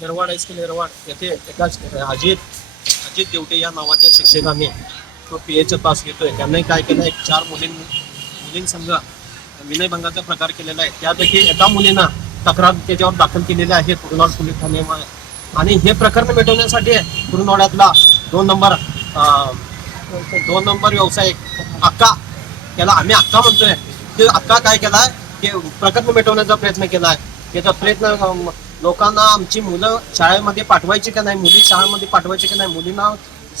हिरवाड high school हिरवाड येथे एकाच अजित देवटे या नावाच्या शिक्षकाने तो पीएचा तास घेतोय. त्यांनी काय केलं, एक 4 मुलींसंग विनयभंगाचा प्रकार केलेला आहे. त्यापैकी एका मुलीनं तक्रार त्याच्यावर दाखल केलेली आहे कुरुंदवाड पोलीस ठाणे. आणि हे प्रकरण मिटवण्यासाठी कुरुंदवाड्यातला 2 नंबर व्यावसायिक अक्का, त्याला आम्ही अक्का म्हणतोय, ते अक्का काय केलाय, ते प्रकरण मिटवण्याचा प्रयत्न केलाय. त्याचा प्रयत्न लोकांना आमची मुलं शाळेमध्ये पाठवायची का नाही, मुली शाळेमध्ये पाठवायची का नाही, मुलींना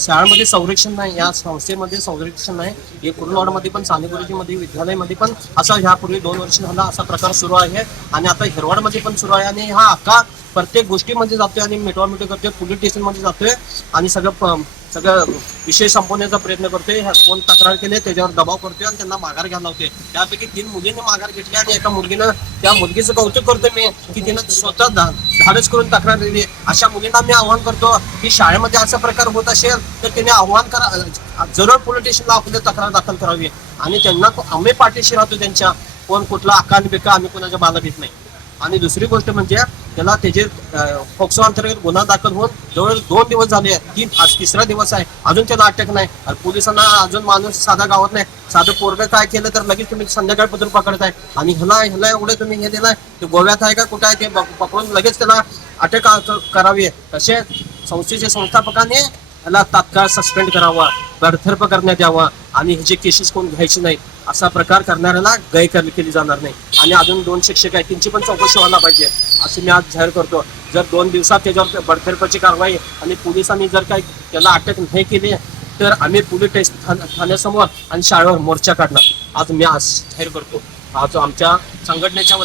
शाळेमध्ये संरक्षण नाही, या संस्थेमध्ये संरक्षण नाही. हे कुरुंदवाडमध्ये पण सानेगुरुजीमध्ये विद्यालयामध्ये पण असा ह्यापूर्वी 2 वर्ष झाला असा प्रकार सुरू आहे. आणि आता हिरवाडमध्ये पण सुरू आहे. आणि हा अक्का प्रत्येक गोष्टीमध्ये जातोय आणि मिटवामिटी करतोय, पोलीस स्टेशनमध्ये जातोय आणि सगळं विषय संपवण्याचा प्रयत्न करतोय. कोण तक्रार केली त्याच्यावर दबाव करतोय आणि त्यांना माघार घ्यायला लावतोय. त्यापैकी 3 मुलींनी माघार घेतली आणि एका मुलगीनं, त्या मुलगीचं कौतुक करतोय मी की तिनं स्वतः धाडस करून तक्रार दिली. अशा मुलींना मी आव्हान करतो की शाळेमध्ये असा प्रकार होत असेल तर त्यांनी आव्हान करा, जरूर पोलीस स्टेशनला आपली तक्रार दाखल करावी. आणि त्यांना आम्ही पाठीशी राहतो त्यांच्या, कोण कुठला अकान बिका आम्ही कोणाच्या बाला भीत नाही. आणि दुसरी गोष्ट म्हणजे त्याला त्याचे फोक्सो अंतर्गत गुन्हा दाखल होऊन जवळ 2 दिवस झाले, आज 3रा दिवस आहे, अजून त्याला अटक नाही. पोलिसांना अजून माणूस साधा गावात नाही, साधं पोरगं काय केलं तर लगेच तुम्ही संध्याकाळपासून पकडताय. आणि ह्याला एवढे तुम्ही हे दिलाय, ते गोव्यात आहे का कुठं आहे ते पकडून लगेच त्याला अटक करावी. तसे संस्थेच्या संस्थापकाने याला तात्काळ सस्पेंड करावा, बडतर्फ करण्यात यावा आणि ह्याचे केसेस कोण घ्यायचे नाहीत. असा प्रकार करणाऱ्याला गय केली जाणार नाही. आणि अजून 2 शिक्षक आहेत, त्यांची पण चौकशी व्हायला पाहिजे असं मी आज जाहीर करतो. जर 2 दिवसात त्याच्यावर बडतर्फची कारवाई आणि पोलिसांनी जर काही त्याला अटक नाही केली तर आम्ही पोलीस ठाण्यासमोर आणि शाळेवर मोर्चा काढणार आज मी जाहीर करतो. आज आमच्या संघटनेच्या